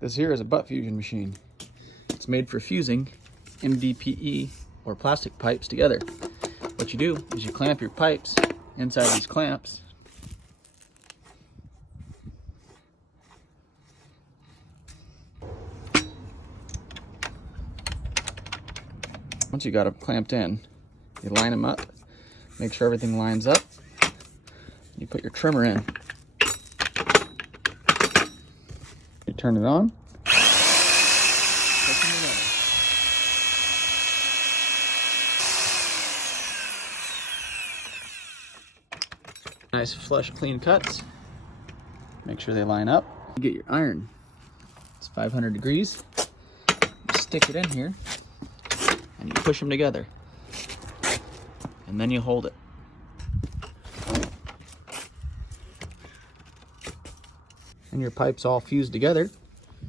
This here is a butt fusion machine. It's made for fusing MDPE or plastic pipes together. What you do is you clamp your pipes inside these clamps. Once you got them clamped in, you line them up, make sure everything lines up. You put your trimmer in. You turn it on. Nice flush clean cuts. Make sure they line up. You get your iron. It's 500 degrees. You stick it in here and you push them together. And then you hold it. And your pipe's all fused together.